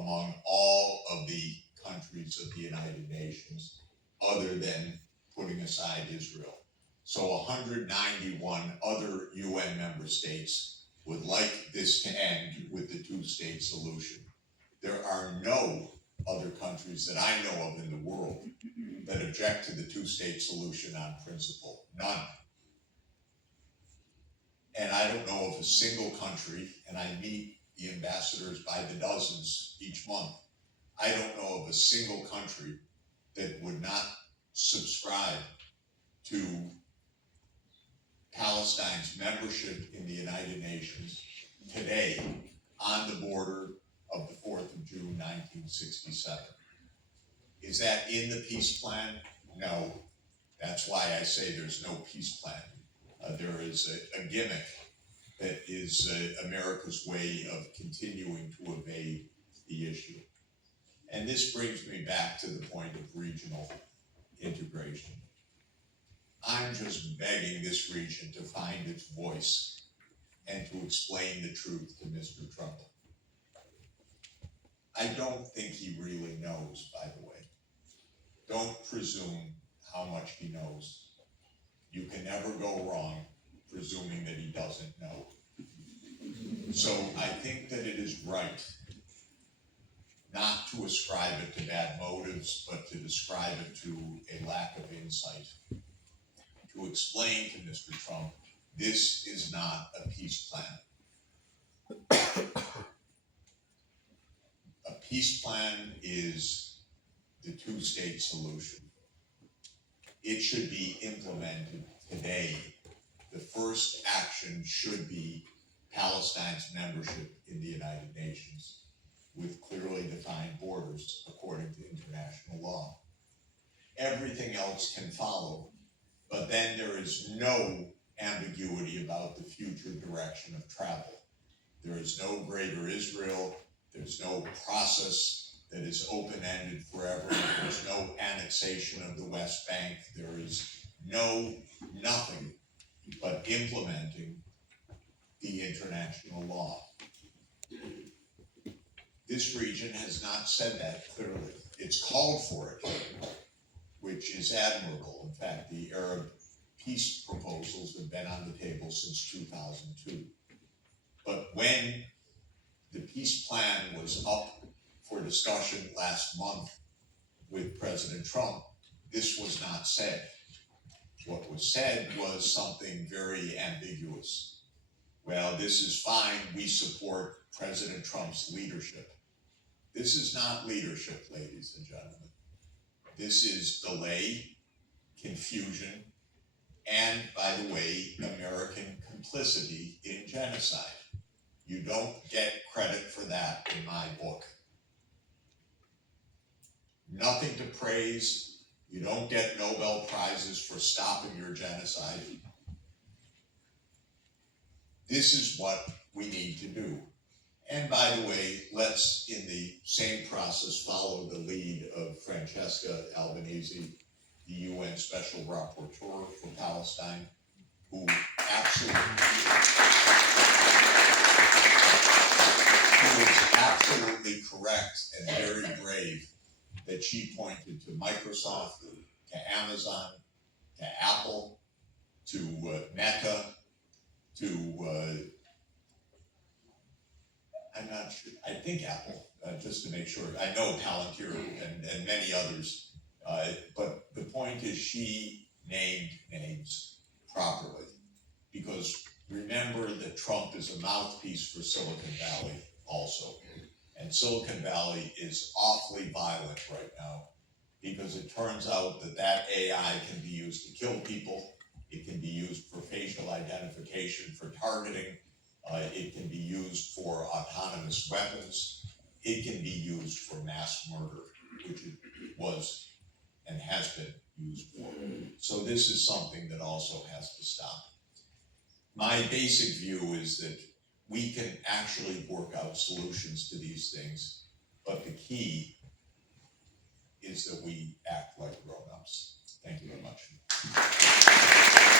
among all of the countries of the United Nations, other than putting aside Israel. So 191 other UN member states would like this to end with the two-state solution. There are no other countries that I know of in the world that object to the two-state solution on principle. None. And I don't know of a single country, and I meet the ambassadors by the dozens each month, I don't know of a single country that would not subscribe to Palestine's membership in the United Nations today on the border of the 4th of June, 1967. Is that in the peace plan? No. That's why I say there's no peace plan. There is a gimmick that is America's way of continuing to evade the issue. And this brings me back to the point of regional integration. I'm just begging this region to find its voice and to explain the truth to Mr. Trump. I don't think he really knows, by the way. Don't presume how much he knows. You can never go wrong presuming that he doesn't know. So I think that it is right not to ascribe it to bad motives, but to describe it to a lack of insight. To explain to Mr. Trump, this is not a peace plan. A peace plan is the two-state solution. It should be implemented today. The first action should be Palestine's membership in the United Nations with clearly defined borders according to international law. Everything else can follow, but then there is no ambiguity about the future direction of travel. There is no greater Israel. There's no process that is open-ended forever. There's no annexation of the West Bank. There is nothing but implementing the international law. This region has not said that clearly. It's called for it, which is admirable. In fact, the Arab peace proposals have been on the table since 2002. But when the peace plan was up for discussion last month with President Trump, this was not said. What was said was something very ambiguous. Well, this is fine. We support President Trump's leadership. This is not leadership, ladies and gentlemen. This is delay, confusion, and, by the way, American complicity in genocide. You don't get credit for that in my book. Nothing to praise. You don't get Nobel Prizes for stopping your genocide. This is what we need to do. And by the way, let's, in the same process, follow the lead of Francesca Albanese, the UN Special Rapporteur for Palestine, who is absolutely correct and very brave that she pointed to Microsoft, to Amazon, to Apple, to Meta, to I'm not sure, I think Apple, just to make sure. I know Palantir and many others, but the point is she named names properly, because remember that Trump is a mouthpiece for Silicon Valley also. And Silicon Valley is awfully violent right now, because it turns out that AI can be used to kill people. It can be used for facial identification, for targeting. It can be used for autonomous weapons. It can be used for mass murder, which it was and has been used for. So this is something that also has to stop. My basic view is that we can actually work out solutions to these things, but the key is that we act like grown-ups. Thank you very much.